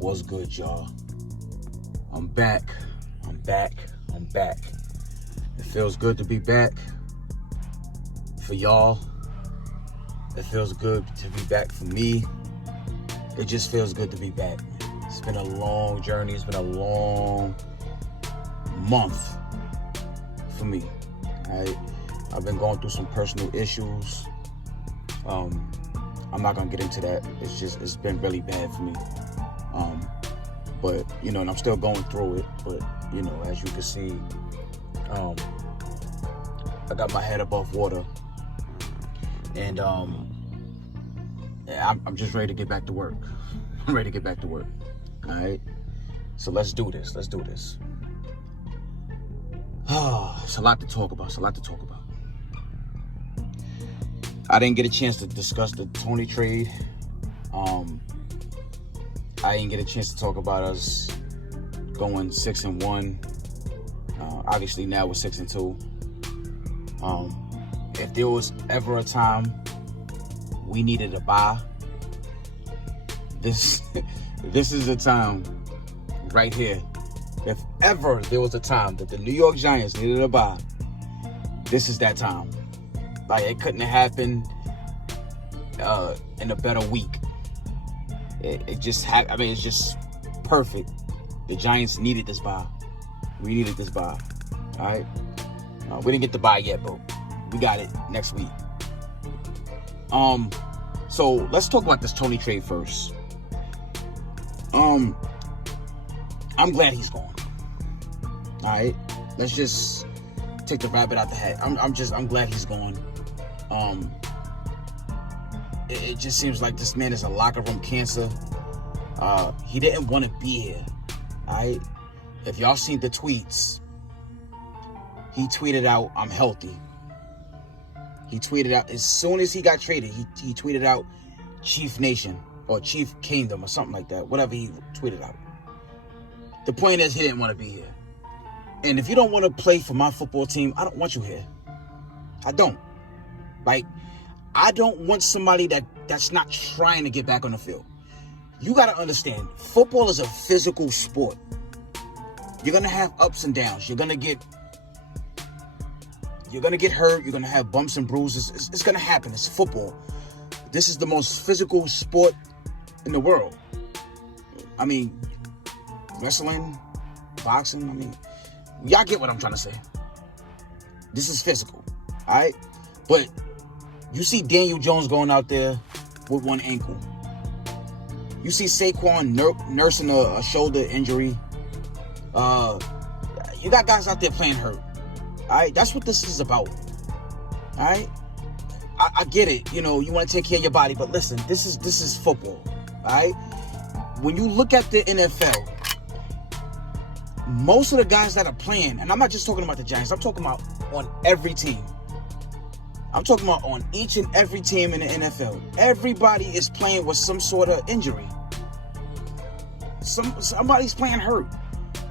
What's good, y'all? I'm back. It feels good to be back. For y'all, it feels good to be back for me. It just feels good to be back. It's been a long journey. It's been a long month for me. Right? I've been going through some personal issues. I'm not gonna get into that. It's been really bad for me. But and I'm still going through it. But as you can see, I got my head above water, and I'm just ready to get back to work. I'm ready to get back to work. All right. So let's do this. It's a lot to talk about. I didn't get a chance to discuss the Toney trade. I didn't get a chance to talk about us going 6-1. Obviously now we're 6-2. If there was ever a time we needed a bye, this is the time right here. If ever there was a time that the New York Giants needed a bye, this is that time. Like, it couldn't have happened in a better week. It just happened. It's just perfect. The Giants needed this bye. We needed this bye. All right. We didn't get the bye yet, but we got it next week. So let's talk about this Toney trade first. I'm glad he's gone. All right. Let's just take the rabbit out the hat. I'm glad he's gone. It just seems like this man is a locker room cancer. He didn't want to be here. All right. If y'all seen the tweets, he tweeted out, "I'm healthy." He tweeted out, as soon as he got traded, he tweeted out Chief Nation or Chief Kingdom or something like that. Whatever he tweeted out. The point is, he didn't want to be here. And if you don't want to play for my football team, I don't want you here. I don't. Like, I don't want somebody that's not trying to get back on the field. You got to understand, football is a physical sport. You're going to have ups and downs. You're going to get hurt. You're going to have bumps and bruises. It's going to happen. It's football. This is the most physical sport in the world. I mean, wrestling, boxing, y'all get what I'm trying to say. This is physical, all right? But you see Daniel Jones going out there with one ankle. You see Saquon nursing a shoulder injury. You got guys out there playing hurt. All right, that's what this is about. All right, I get it. You want to take care of your body, but listen, this is football. All right, when you look at the NFL, most of the guys that are playing, and I'm not just talking about the Giants, I'm talking about on every team. I'm talking about on each and every team in the NFL. Everybody is playing with some sort of injury. Somebody's playing hurt.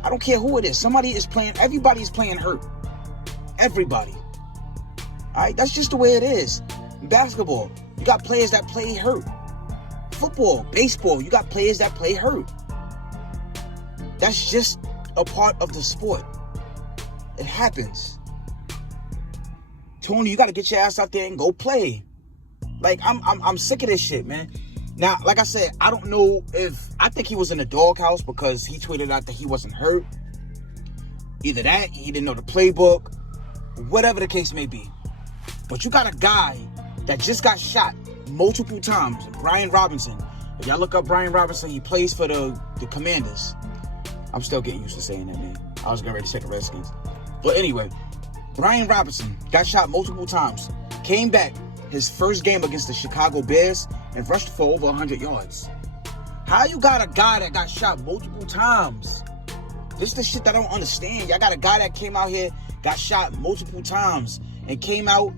I don't care who it is. Everybody's playing hurt. Everybody. All right? That's just the way it is. In basketball, you got players that play hurt. Football, baseball, you got players that play hurt. That's just a part of the sport. It happens. Toney, you got to get your ass out there and go play. Like, I'm sick of this shit, man. Now, like I said, I don't know I think he was in the doghouse because he tweeted out that he wasn't hurt. Either that, he didn't know the playbook, whatever the case may be. But you got a guy that just got shot multiple times, Brian Robinson. If y'all look up Brian Robinson, he plays for the Commanders. I'm still getting used to saying that, man. I was getting ready to say the Redskins. But anyway, Brian Robinson got shot multiple times, came back his first game against the Chicago Bears and rushed for over 100 yards. How you got a guy that got shot multiple times? This is the shit that I don't understand. Y'all got a guy that came out here, got shot multiple times, and came out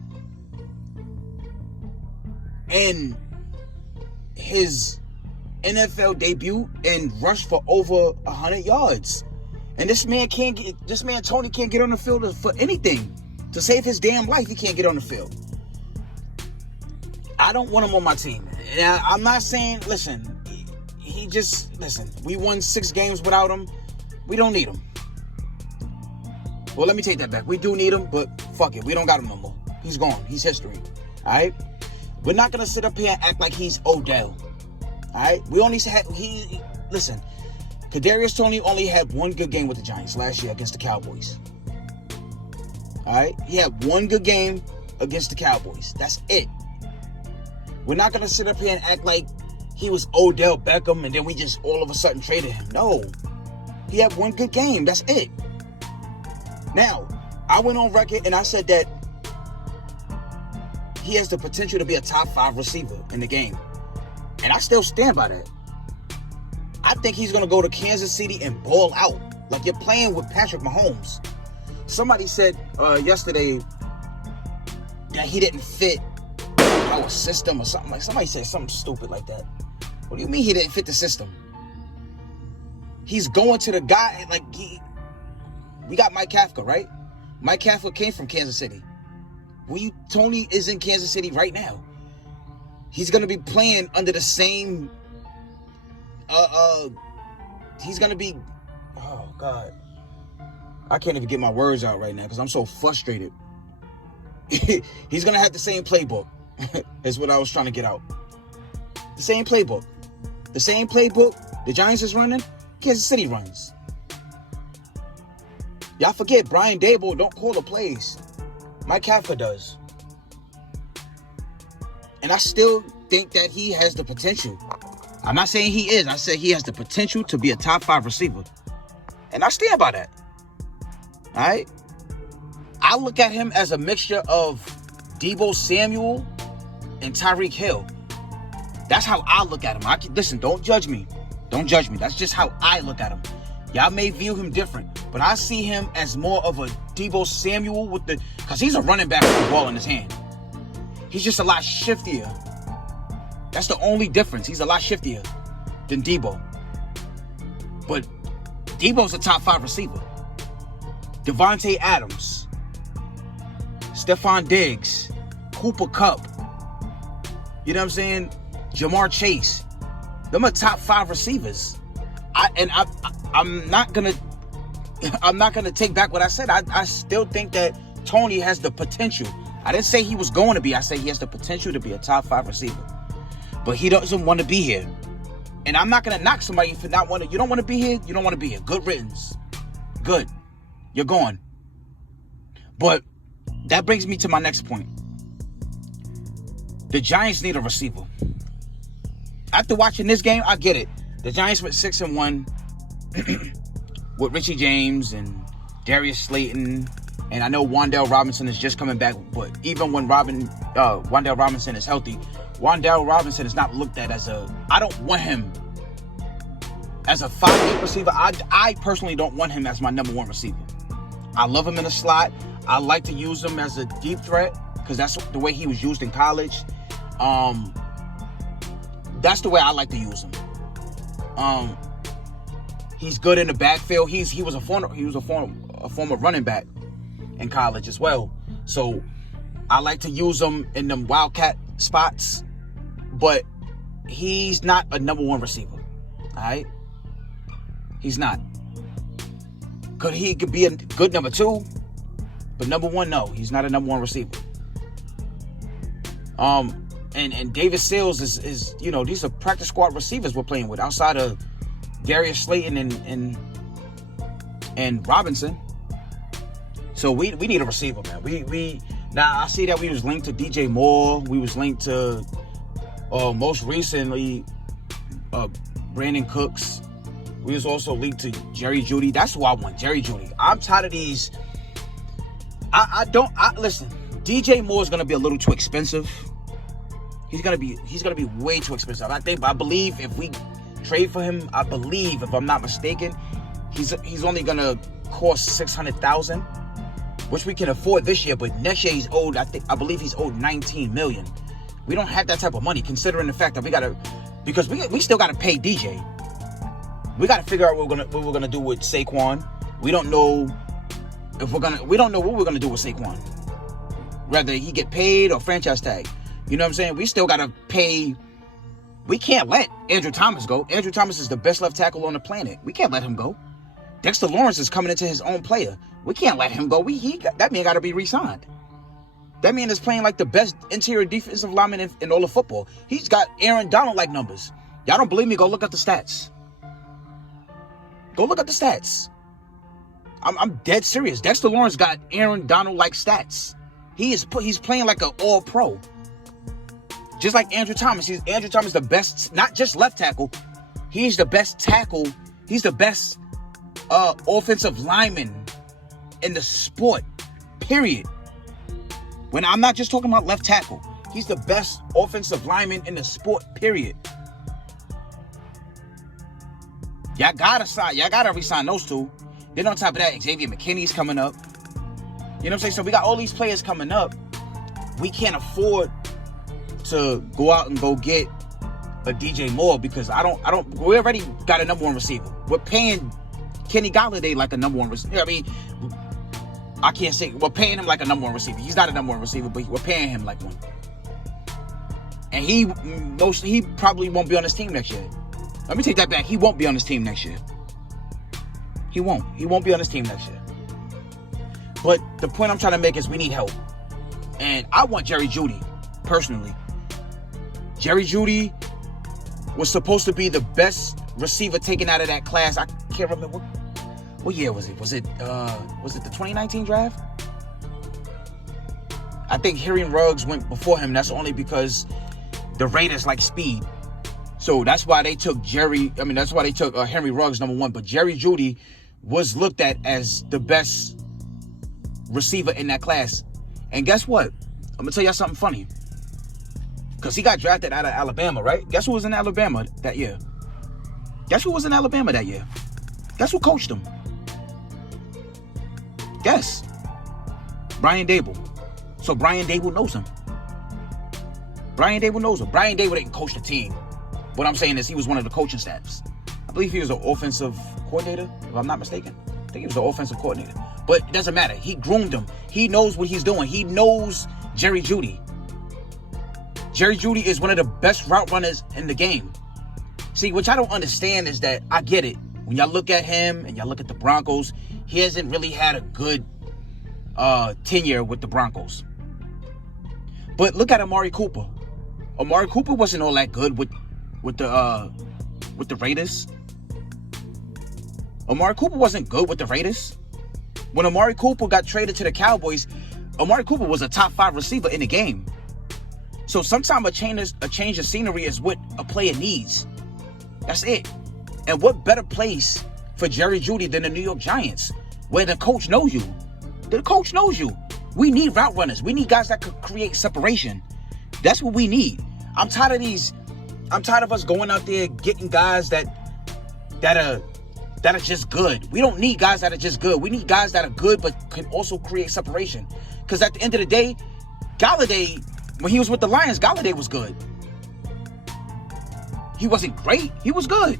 in his NFL debut and rushed for over 100 yards. And this man Toney can't get on the field for anything. To save his damn life, he can't get on the field. I don't want him on my team. Now, I'm not saying, listen, he just, listen, we won 6 games without him. We don't need him. Well, let me take that back. We do need him, but fuck it. We don't got him no more. He's gone. He's history. All right? We're not going to sit up here and act like he's Odell. All right? We only had, listen, Kadarius Toney only had one good game with the Giants last year against the Cowboys. All right? He had one good game against the Cowboys. That's it. We're not going to sit up here and act like he was Odell Beckham and then we just all of a sudden traded him. No. He had one good game. That's it. Now, I went on record and I said that he has the potential to be a top 5 receiver in the game. And I still stand by that. I think he's going to go to Kansas City and ball out. Like you're playing with Patrick Mahomes. Somebody said yesterday that he didn't fit our system or something. Like somebody said something stupid like that. What do you mean he didn't fit the system? He's going to the guy, like we got Mike Kafka, right? Mike Kafka came from Kansas City. Toney is in Kansas City right now. He's going to be playing under the same, he's going to be, oh God. I can't even get my words out right now because I'm so frustrated. He's going to have the same playbook is what I was trying to get out. The same playbook. The same playbook the Giants is running, Kansas City runs. Y'all forget Brian Daboll don't call the plays. Mike Kafka does. And I still think that he has the potential. I'm not saying he is. I said he has the potential to be a top 5 receiver. And I stand by that. All right? I look at him as a mixture of Deebo Samuel and Tyreek Hill. That's how I look at him. Listen, don't judge me. Don't judge me. That's just how I look at him. Y'all may view him different, but I see him as more of a Deebo Samuel because he's a running back with the ball in his hand. He's just a lot shiftier. That's the only difference. He's a lot shiftier than Deebo. But Deebo's a top 5 receiver. Devontae Adams, Stephon Diggs, Cooper Kupp. You know what I'm saying? Jamar Chase. Them are top 5 receivers. I'm not gonna take back what I said. I still think that Toney has the potential. I didn't say he was going to be. I said he has the potential to be a top 5 receiver. But he doesn't want to be here. And I'm not gonna knock somebody for not wanting. You don't want to be here. You don't want to be here. Good riddance. Good. You're gone. But that brings me to my next point. The Giants need a receiver. After watching this game, I get it. The Giants went 6-1 with Richie James and Darius Slayton. And I know Wan'Dale Robinson is just coming back. But even when Wan'Dale Robinson is healthy, Wan'Dale Robinson is not looked at as I don't want him as a 5-8 receiver. I personally don't want him as my number 1 receiver. I love him in the slot. I like to use him as a deep threat because that's the way he was used in college. That's the way I like to use him. He's good in the backfield. He was a former running back in college as well. So I like to use him in them wildcat spots, but he's not a number 1 receiver. All right, he's not. He could be a good number 2, but number 1, no, he's not a number 1 receiver. And David Sills is these are practice squad receivers we're playing with outside of Darius Slayton and Robinson. So we need a receiver, man. Now I see that we was linked to DJ Moore. We was linked to most recently Brandon Cooks. We was also linked to Jerry Jeudy. That's who I want, Jerry Jeudy. I'm tired of these. Listen, DJ Moore is gonna be a little too expensive. He's gonna be way too expensive. I believe if we trade for him, if I'm not mistaken, he's only gonna cost $600,000, which we can afford this year. But next year he's owed. I believe he's owed $19 million. We don't have that type of money, considering the fact that because we still gotta pay DJ. We gotta figure out what we're gonna do with Saquon. We don't know what we're gonna do with Saquon. Whether he get paid or franchise tag. You know what I'm saying? We still gotta pay We can't let Andrew Thomas go. Andrew Thomas is the best left tackle on the planet. We can't let him go. Dexter Lawrence is coming into his own player. We can't let him go. That man got to be re-signed. That man is playing like the best interior defensive lineman in all of football. He's got Aaron Donald-like numbers. Y'all don't believe me? Go look up the stats. Go look up the stats. I'm dead serious. Dexter Lawrence got Aaron Donald-like stats. He's playing like an all-pro. Just like Andrew Thomas. Andrew Thomas the best, not just left tackle. He's the best tackle. He's the best offensive lineman in the sport. Period. When I'm not just talking about left tackle. He's the best offensive lineman in the sport. Period. Y'all gotta resign those two. Then on top of that, Xavier McKinney's coming up. You know what I'm saying? So we got all these players coming up. We can't afford to go out and go get a DJ Moore because we already got a number one receiver. We're paying Kenny Golladay like a number one receiver. I mean, I can't say we're paying him like a number one receiver. He's not a number one receiver, but we're paying him like one. And he probably won't be on his team next year. Let me take that back. He won't be on his team next year. He won't be on his team next year. But the point I'm trying to make is we need help. And I want Jerry Jeudy, personally. Jerry Jeudy was supposed to be the best receiver taken out of that class. I can't remember what year was it? Was it the 2019 draft? I think Henry Ruggs went before him. That's only because the Raiders like speed. So that's why they took Henry Ruggs number one. But Jerry Jeudy was looked at as the best receiver in that class. And guess what? I'm going to tell y'all something funny. Because he got drafted out of Alabama, right? Guess who was in Alabama that year? Guess who coached him? Guess. Brian Dable. So Brian Dable knows him. Brian Dable didn't coach the team. What I'm saying is he was one of the coaching staffs. I believe he was an offensive coordinator, if I'm not mistaken. I think he was the offensive coordinator. But it doesn't matter. He groomed him. He knows what he's doing. He knows Jerry Jeudy. Jerry Jeudy is one of the best route runners in the game. See, what y'all don't understand is that I get it. When y'all look at him and y'all look at the Broncos, he hasn't really had a good tenure with the Broncos. But look at Amari Cooper. Amari Cooper wasn't all that good with the Raiders. Amari Cooper wasn't good with the Raiders. When Amari Cooper got traded to the Cowboys, Amari Cooper was a top 5 receiver in the game. So sometimes a change of scenery is what a player needs. That's it. And what better place for Jerry Jeudy than the New York Giants, where the coach knows you. The coach knows you. We need route runners. We need guys that could create separation. That's what we need. I'm tired of us going out there getting guys that are just good. We don't need guys that are just good. We need guys that are good but can also create separation. Because at the end of the day, Golladay, when he was with the Lions, Golladay was good. He wasn't great. He was good.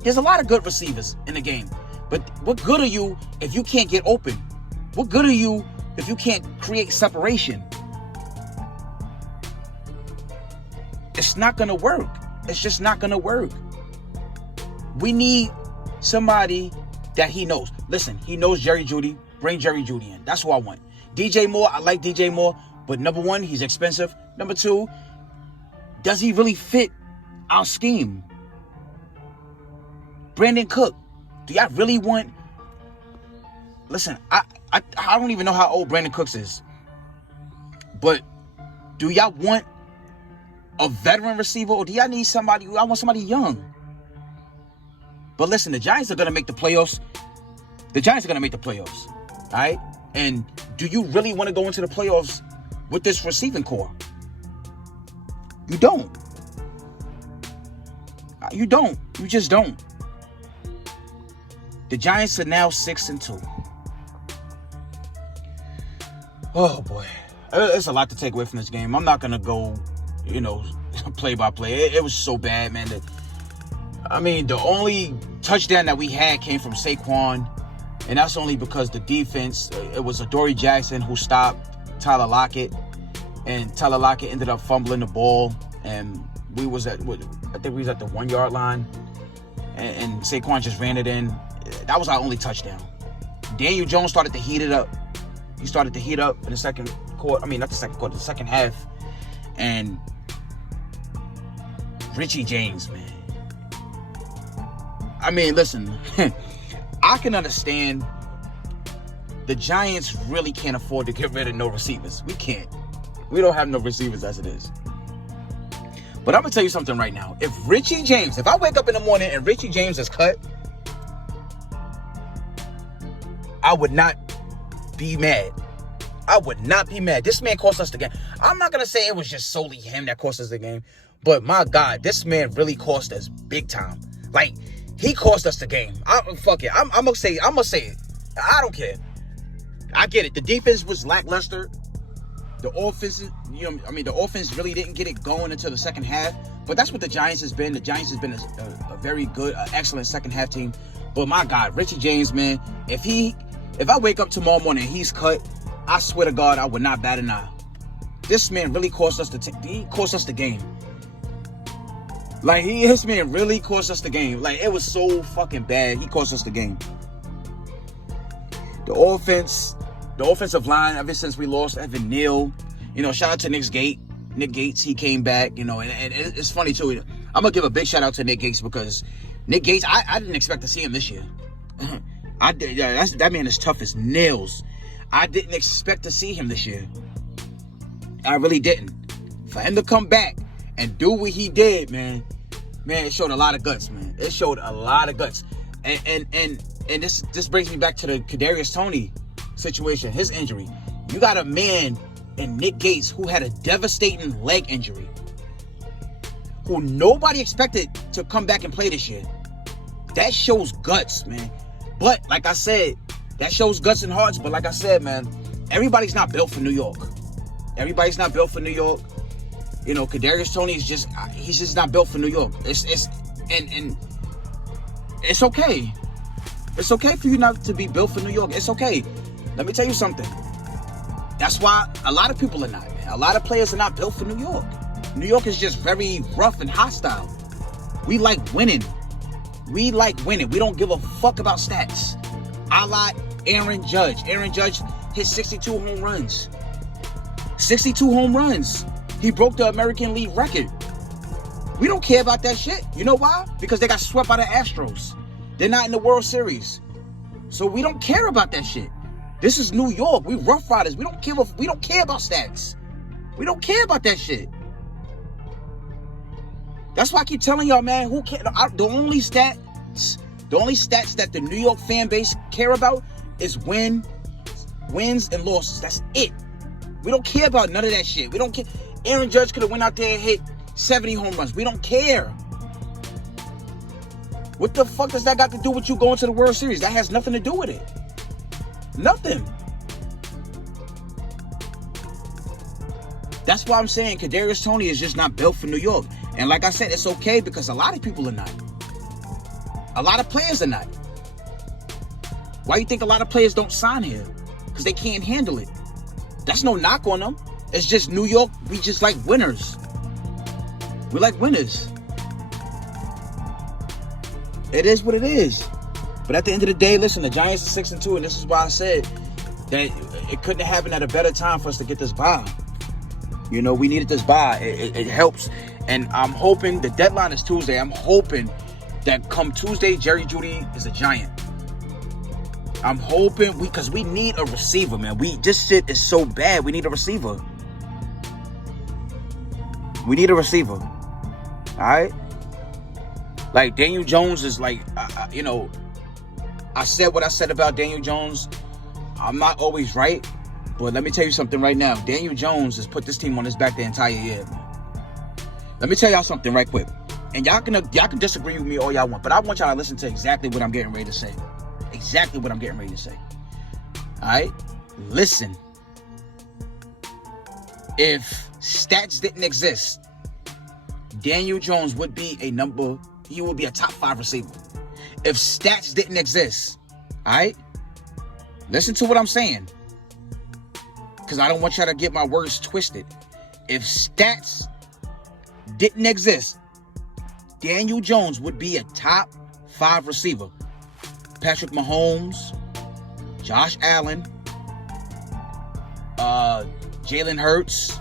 There's a lot of good receivers in the game. But what good are you if you can't get open? What good are you if you can't create separation? It's not going to work. It's just not going to work. We need somebody that he knows. Listen, he knows Jerry Jeudy. Bring Jerry Jeudy in. That's who I want. DJ Moore, I like DJ Moore. But number one, he's expensive. Number two, does he really fit our scheme? Brandon Cook, do y'all really want... Listen, I don't even know how old Brandon Cooks is. But do y'all want a veteran receiver, or do y'all need somebody? I want somebody young. But listen, the Giants are going to make the playoffs. All right? And do you really want to go into the playoffs with this receiving core? You don't. You just don't. The Giants are now 6-2. Oh boy, there's a lot to take away from this game. I'm not gonna go, play by play. It was so bad, man. The only touchdown that we had came from Saquon, and that's only because the defense. It was Adoree Jackson who stopped Tyler Lockett, and Tyler Lockett ended up fumbling the ball, and I think we was at the 1 yard line, and Saquon just ran it in. That was our only touchdown. Daniel Jones started to heat it up. He started to heat up in the second quarter. I mean, not the second quarter, the second half. And Richie James, man. I mean, listen, I can understand the Giants really can't afford to get rid of no receivers. We can't. We don't have no receivers as it is. But I'm going to tell you something right now. If I wake up in the morning and Richie James is cut, I would not be mad. I would not be mad. This man cost us the game. I'm not going to say it was just solely him that cost us the game. But my God, this man really cost us big time. Like, he cost us the game. Fuck it. I'm going to say it. I don't care. I get it. The defense was lackluster. The offense, the offense really didn't get it going until the second half. But that's what the Giants has been. The Giants has been a very good, excellent second half team. But my God, Richie James, man, if I wake up tomorrow morning and he's cut, I swear to God, I would not bat an eye. This man really cost us he cost us the game. Like, this man really cost us the game. Like, it was so fucking bad. He cost us the game. The offensive line, ever since we lost Evan Neal, shout out to Nick Gates, he came back, and it's funny too. I'm going to give a big shout out to Nick Gates, because Nick Gates, I didn't expect to see him this year. That man is tough as nails. I didn't expect to see him this year. I really didn't. For him to come back and do what he did, man, it showed a lot of guts, man. It showed a lot of guts. And this brings me back to the Kadarius Toney situation, his injury. You got a man in Nick Gates who had a devastating leg injury, who nobody expected to come back and play this year. That shows guts, man. But like I said, that shows guts and hearts. But like I said, man, everybody's not built for New York. Everybody's not built for New York. Kadarius Toney he's just not built for New York. It's okay. It's okay for you not to be built for New York. It's okay. Let me tell you something. That's why a lot of people are not, man. A lot of players are not built for New York. New York is just very rough and hostile. We like winning. We don't give a fuck about stats. A la Aaron Judge. Aaron Judge hit 62 home runs. 62 home runs. He broke the American League record. We don't care about that shit. You know why? Because they got swept by the Astros. They're not in the World Series. So we don't care about that shit. This is New York. We Rough Riders. We don't care about stats. We don't care about that shit. That's why I keep telling y'all, man, who cares? The only stats that the New York fan base care about is wins and losses. That's it. We don't care about none of that shit. We don't care. Aaron Judge could have went out there and hit 70 home runs. We don't care. What the fuck does that got to do with you going to the World Series? That has nothing to do with it. Nothing. That's why I'm saying Kadarius Toney is just not built for New York. And like I said, it's okay because a lot of people are not. A lot of players are not. Why you think a lot of players don't sign here? Because they can't handle it. That's no knock on them. It's just New York, we just like winners. We like winners. It is what it is. But at the end of the day, listen, the Giants are 6-2, and this is why I said that it couldn't have happened at a better time for us to get this bye. We needed this bye. It helps. And I'm hoping, the deadline is Tuesday. I'm hoping that come Tuesday, Jerry Jeudy is a Giant. I'm hoping, because we need a receiver, man. This shit is so bad. We need a receiver. We need a receiver. All right? Like, Daniel Jones is like, I said what I said about Daniel Jones. I'm not always right. But let me tell you something right now. Daniel Jones has put this team on his back the entire year. Let me tell y'all something right quick. And y'all can disagree with me all y'all want. But I want y'all to listen to exactly what I'm getting ready to say. Exactly what I'm getting ready to say. All right? Listen. If stats didn't exist, Daniel Jones would be he would be a top 5 receiver. If stats didn't exist, all right? Listen to what I'm saying. Because I don't want y'all to get my words twisted. if stats didn't exist, Daniel Jones would be a top 5 receiver. Patrick Mahomes, Josh Allen, Jalen Hurts,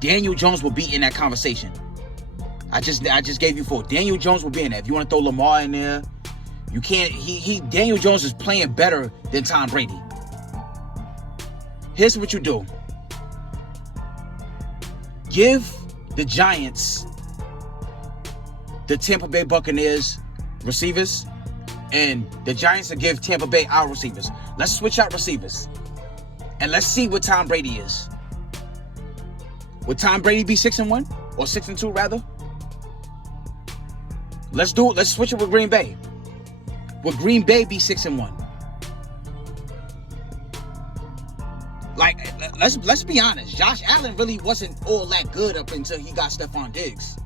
Daniel Jones will be in that conversation. I just gave you 4. Daniel Jones will be in there. If you want to throw Lamar in there, you can't. Daniel Jones is playing better than Tom Brady. Here's what you do. Give the Giants the Tampa Bay Buccaneers receivers, and the Giants will give Tampa Bay our receivers. Let's switch out receivers. And let's see what Tom Brady is. Would Tom Brady be 6-1? Or 6-2 rather? Let's do it. Let's switch it with Green Bay. Would Green Bay be 6-1? Like, let's be honest. Josh Allen really wasn't all that good up until he got Stephon Diggs.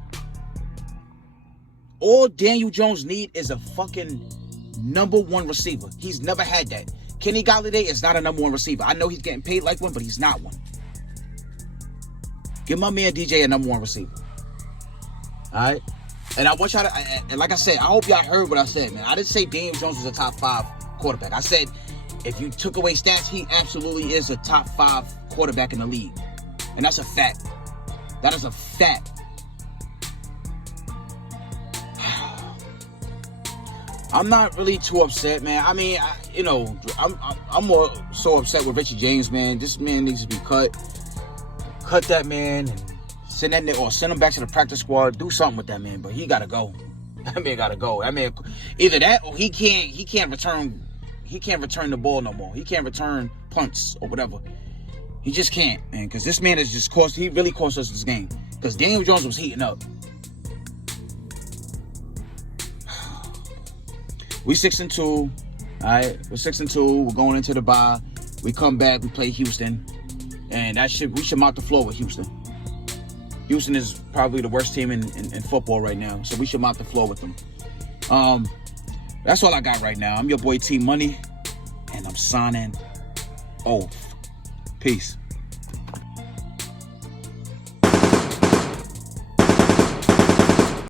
All Daniel Jones need is a fucking number 1 receiver. He's never had that. Kenny Golladay is not a number 1 receiver. I know he's getting paid like one, but he's not one. Give my man DJ a number 1 receiver. All right? And I want y'all to, and like I said, I hope y'all heard what I said, man. I didn't say Daniel Jones was a top 5 quarterback. I said if you took away stats, he absolutely is a top 5 quarterback in the league. And that's a fact. That is a fact. I'm not really too upset, man. I mean, I'm more so upset with Richie James, man. This man needs to be cut. Cut that man and send him back to the practice squad. Do something with that man, but he gotta go. That man gotta go. That man, either that or he can't return the ball no more. He can't return punts or whatever. He just can't, man. Because this man has just he really cost us this game. Because Daniel Jones was heating up. We 6-2. All right, we're 6-2. We're going into the bye. We come back. We play Houston, and we should mop the floor with Houston. Houston is probably the worst team in football right now, so we should mop the floor with them. That's all I got right now. I'm your boy T Money, and I'm signing off. Peace.